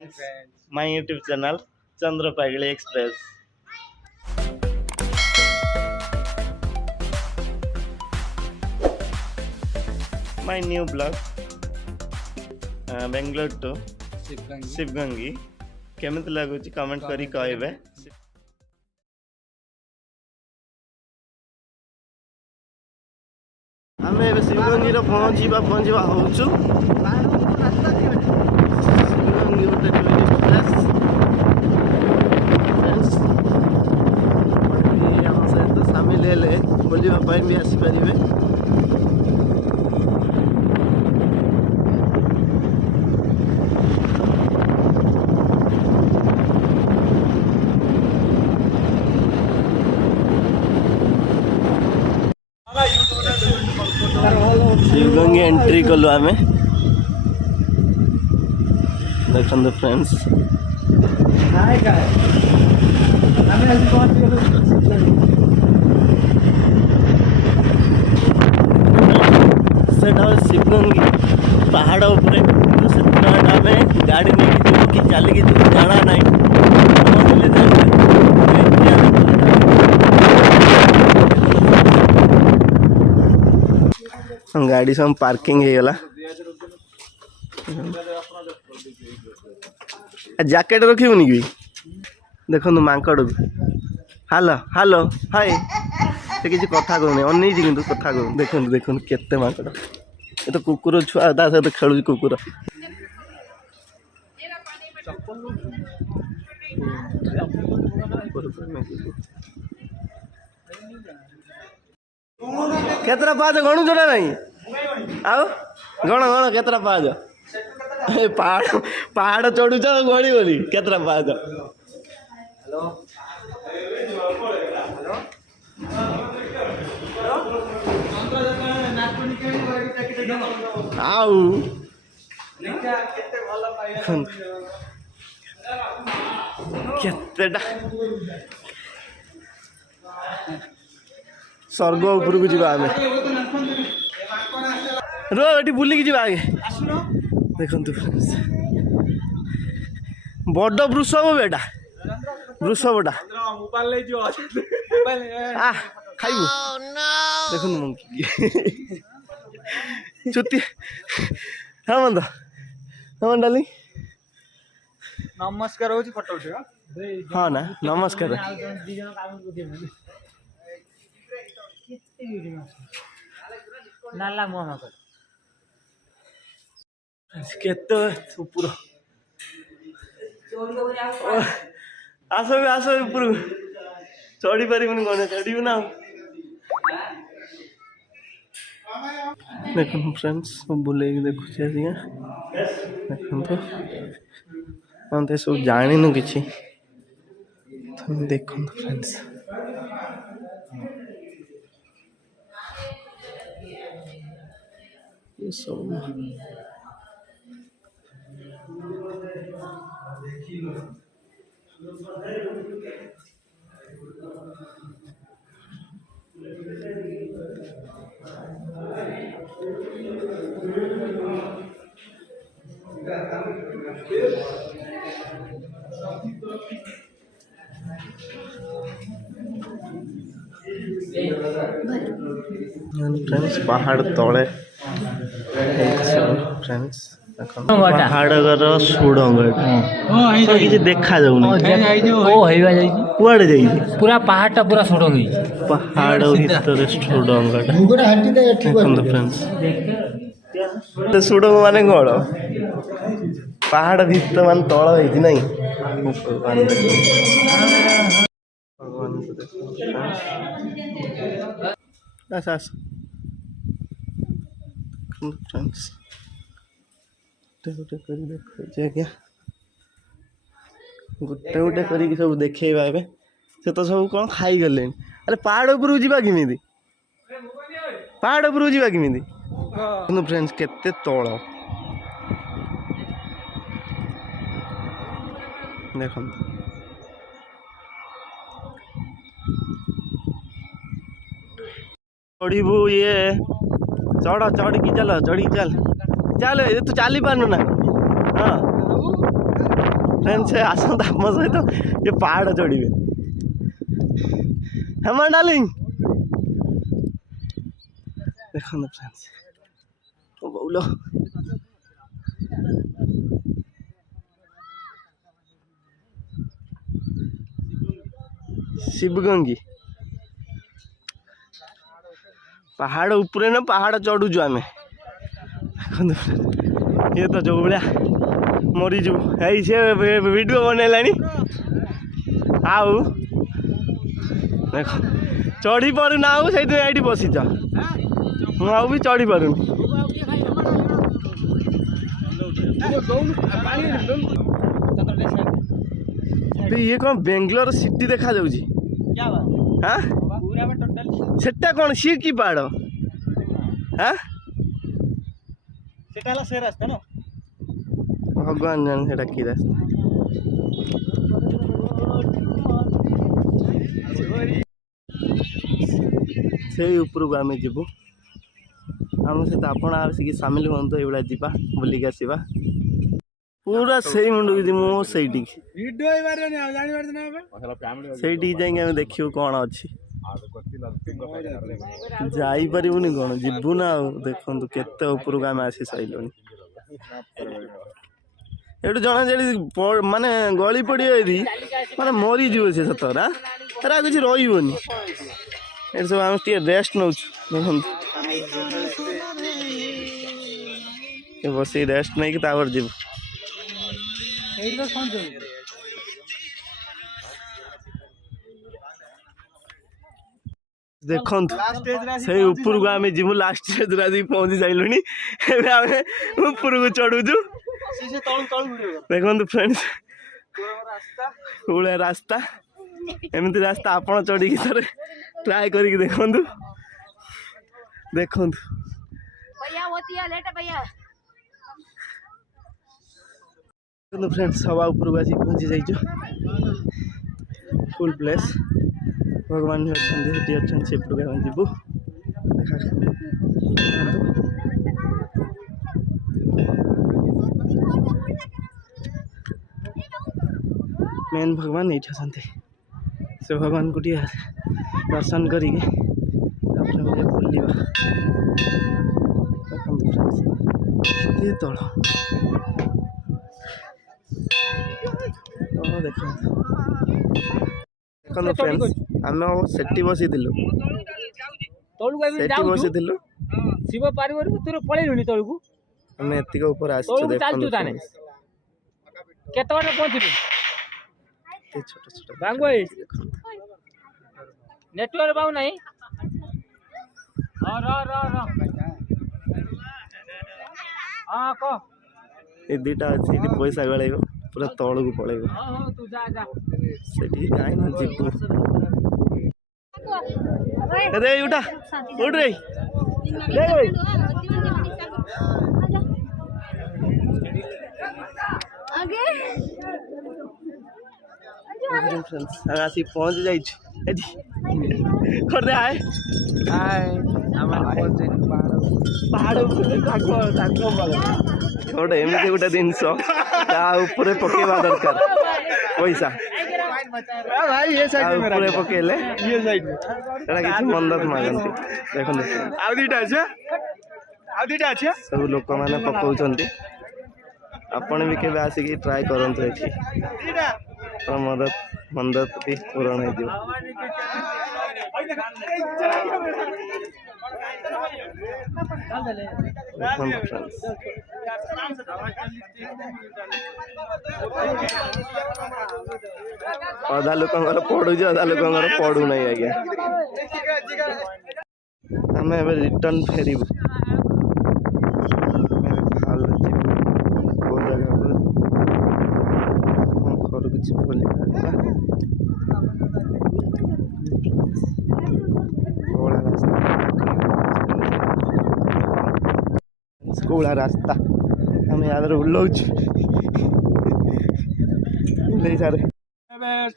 My YouTube channel Chandra Pagli Express. My new blog Bangalore to Sivgangi. केमिति लागुची comment करी कहबे। आमे एबे शिवगंगी रो पहुंचीबा होउछु। शिवगंगी गोटे टूरिस्ट प्लेस। फ्रेंड्स हम सहित शामिल हेले बुलिबा ପାଇଁ भी आसी परिबे। शिवगंगी एंट्री कलु आमे देखन द फ्रेंड्स सेटा शिवगंगी पहाड़ ऊपर से आमे गाड़ी नहीं कि चली कि जाना नहीं गाड़ी सब पार्किंग हो गला। जैकेट रखिबुनि कि देखो मांकड़ हालो हालो हाय से किसी कथा कहूनी अनई कि कथा कहूँ देखो देखो केते मांकड़ ये तो कुकुर छुआ ता सहित खेलु कुकुर केतरा पाज गणु जोड़ा नहीं आओ गण गण केतरा पाज पहाड़ पहाड़ चढ़ू गणी बोली केतरा पाज आउ केतेटा स्वर्ग उपरକୁ ଯିବା ଆମେ रो एटी बुलिकी ଯିବା आगे देखंतु बड़ वृषभ बेटा वृषभटा आ खाइबु देखंतु मंकी चुती हाँ बंद हाँ डाली नमस्कार होची फोटो उठेगा हाँ ना नमस्कार नाला मोह कर केते ऊपर आसो ऊपर चढ़ी पारिबुनि कोन चढ़ीबु ना देखो फ्रेंड्स बुले देखु देखो तो सब जानिनु किछि देखो फ्रेंड्स ये सब फ्रेंड्स पहाड़ तले फ्रेंड्स पहाड़ सुड़ंग किसी देखा जाऊनी कुआड़े जाई पूरा पहाड़टा पूरा सुड़ंग पहाड़ भीतर सुड़ंग फ्रेंड्स सुड़ंग माने कौन पहाड़ भीतर मान तल होती नहीं भगवान फ्रेंड्स गोटे कर देखा गोटे गोटे कर सब देखा ए से तो सब कौन खाई गले अरे पहाड़ उपरକୁ ଯିବା किमिति पहाड़ उपरକୁ ଯିବା किमिति फ्रेंड्स केते तळ देखो चढ़ू ये चढ़ चढ़ की चल चढ़ी चल चल तू चली पारनु ना हाँ फ्रेंड्स आसत आम सहित ये पहाड़ चढ़े हेमा डार्लिंग देखो फ्रेंड्स बोलो शिवगंगी पहाड़ ऊपर ना पहाड़ चढ़ुचु आम ये तो जो भाया मरीजु से वीडियो बनैला आउ देख चढ़ी पारुना आउ से बसीच मुझे भी चढ़ी पारुनी ये कौन बेंगलोर सिटी देखा जाऊँगी हाँ सेटा कौन सी की पहाड़ हाँ से रास्ता ना भगवान जान सेटा की रास्ता से ऊपर को आम जीवु आम सहित आपण आसिक सामिल हूँ ये जीवा बुलिक आसवा पूरा से मुंड को मो से जाए देखियो कौन अच्छी जापरूनी कौन जीवु ना देखु केते ऊपर को आम आसी सारे ये जना जे माने गली पड़ी माने मरीजी से सतरा अरे किसी रही सब आम रेस्ट नौ देख बस रेस्ट नहीं कि जीव देखु से ऊपर को आम जीवु लास्ट स्टेज पहुंची सारे ऊपर को चढ़ुचु देखो फ्रेंड्स कौड़ा रास्ता एमती रास्ता आपण चढ़ी थोड़े ट्राए करके देखु देखु फ्रेंड्स सवा ऊपर को आसी पहुंची जाइए फुल प्लेस भगवान भी अच्छा से जीवु मेन भगवान ये से भगवान को दर्शन करें बुलवा तल देख फ्रेंड्स आम सेठी बसी शिव पार्वती तोर पलैलुनी तलू आम एतिक ऊपर आसचु केते बार पहुंचलु छोट छोट बांगो नेटवर्क पाऊ नहीं हाँ कह ये दुटा अच्छे पैसा गलैब पूरा तल को पलैब से जाए ना जीवु उठा उठ रही आसी पहुंच जाइए पहाड़ गोटे एमती गोटे जिनस पकेवा दरकार पैसा पकेले मदद मागती देखते सब लोक मैंने पकाउछंती आपण भी केबे आसिक ट्राए करंतु एठी मदद मदद भी पूरण हो अधा लोक पढ़ू अधा लोक पढ़ू ना आज्ञा आम रिटर्न फेरबू कौड़ा रास्ता आम याद उल्लौच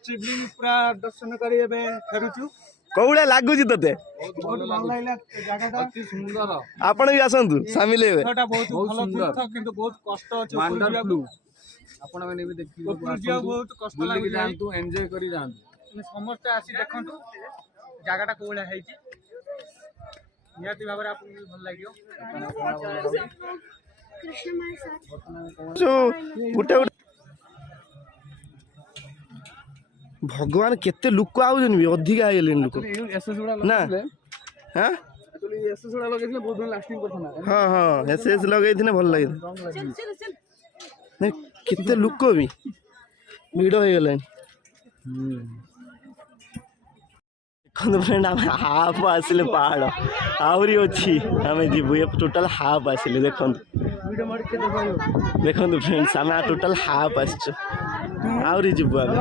शिवलिंग पूरा दर्शन कर फेरुचु कौड़ा लगुच ते आपण भी आसतु सामिल बहुत सुंदर किंतु बहुत कष्ट अछि ଆପଣ ମାନେ ବି ଦେଖିବେ ଉପରୁ ଯିବାକୁ ବହୁତ କଷ୍ଟ ଲାଗୁଛି ଭାଇ। ଯାଆନ୍ତୁ ଏନ୍ଜୟ କରି ଯାଆନ୍ତୁ। ତୁମେ ସମସ୍ତେ ଆସି ଦେଖନ୍ତୁ ଜାଗାଟା କୋଉ ଭଳିଆ ହେଇଛି। ନିହାତି ଭାବରେ ଆପଣଙ୍କୁ ବି ଭଲ ଲାଗିବ। ଗୋଟେ ଭଗବାନ କେତେ ଲୋକ ଆଉଛନ୍ତି ବି ଅଧିକା ହେଇଗଲେଣି ଲୋକ ଏସଏସ୍ ଗୁଡ଼ା ନା ଲଗେଇଥିଲେ ହଁ ଏସଏସ୍ ଗୁଡ଼ା ଲଗେଇଥିଲେ ବହୁତ ଦିନ ଲାଷ୍ଟିଂ କରିଥାନ୍ତା। ହଁ ହଁ ଏସ୍ ଲଗେଇଥିଲେ ଭଲ ଲାଗିଥିଲା ନାଇଁ କେତେ ଲୋକ ବି ଭିଡ଼ ହେଇଗଲାଣି। ଦେଖନ୍ତୁ ଫ୍ରେଣ୍ଡ ଆମେ ହାଫ୍ ଆସିଲେ ପାହାଡ଼ ଆହୁରି ଅଛି ଆମେ ଯିବୁ ଏ ଟୋଟାଲ୍ ହାଫ୍ ଆସିଲେ ଦେଖନ୍ତୁ ଦେଖନ୍ତୁ ଫ୍ରେଣ୍ଡସ୍ ଆମେ ଟୋଟାଲ୍ ହାଫ୍ ଆସିଛୁ ଆହୁରି ଯିବୁ ଆମେ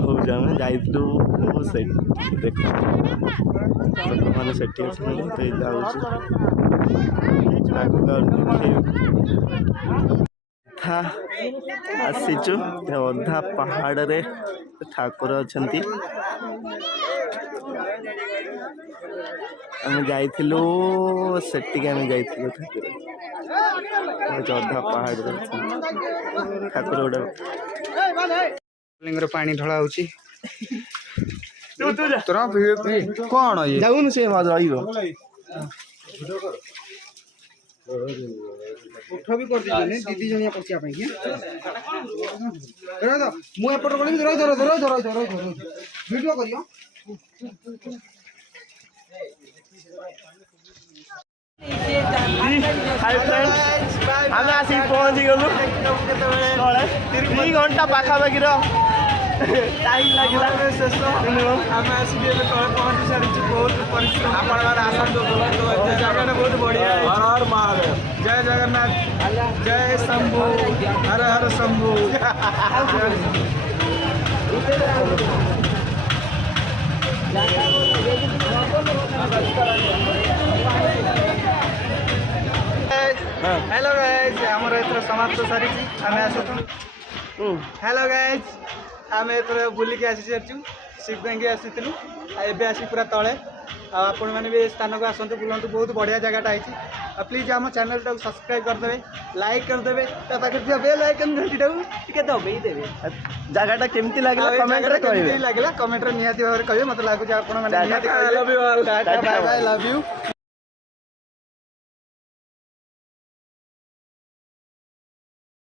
ହଉଛି ଆମେ ଯାଇଥିଲୁ ସେଠି ଦେଖନ୍ତୁ ଲୋକମାନେ ସେଠି ଅଛନ୍ତି ତ ଯାଉଛୁ ଆଗକୁ ଆସିଛୁ ଅଧା ପାହାଡ଼ରେ ଠାକୁର ଅଛନ୍ତି ଆମେ ଯାଇଥିଲୁ ସେଠିକି ଆମେ ଯାଇଥିଲୁ ଠାକୁର ଅଧା ପାହାଡ଼ରେ ଅଛନ୍ତି ଠାକୁର ଗୁଡ଼ା ଲିଙ୍ଗର ପାଣି ଢଳା ହଉଛି। କଣ ଯାଉନୁ ସେ ରହିବ ଉଠ ବି କରିଦେଇଛନ୍ତି ଦି ଜଣିଆ ପଶିବା ପାଇଁ ମୁଁ ଏପଟ ଗଲି ଭିଡ଼ିଓ କରିବ। ଆମେ ଆସିକି ପହଞ୍ଚି ଗଲୁ ତଳେ 3 ଘଣ୍ଟା ପାଖାପାଖିର ଟାଇମ୍ ଲାଗିଲା ଆମେ ଆସିକି ଏବେ ତଳେ ପହଞ୍ଚି ସାରିଛୁ। ବହୁତ ପରିଶ୍ରମ ଆପଣମାନେ ଆସନ୍ତୁ ଜାଗାଟା ବହୁତ ବଢ଼ିଆ। ଜୟ ଜଗନ୍ନାଥ ଜୟ ଶମ୍ଭୁ ହର ହର ଶମ୍ଭୁ। हेलो गाइज आमर एथर समाप्त सारी आम आसु। हेलो गाइज आम एथर बुलिक आसी सारी शिवगंगे आसीलु एबे आसी पूरा तले आपण मैंने भी स्थान को आसतु बुलां बहुत बढ़िया जगहटा है। प्लीज आम चैनल टाक सब्सक्राइब करदे लाइक करदे पाखे बेल आइकन घंटीटा टिके दबे देवे। जगहटा केमती लागला कमेंट रे कहबे लागला कमेंट रे निहाती भाବରେ कहबे। मते लागु जे आपण माने निहाती कहबे। Bye bye love you.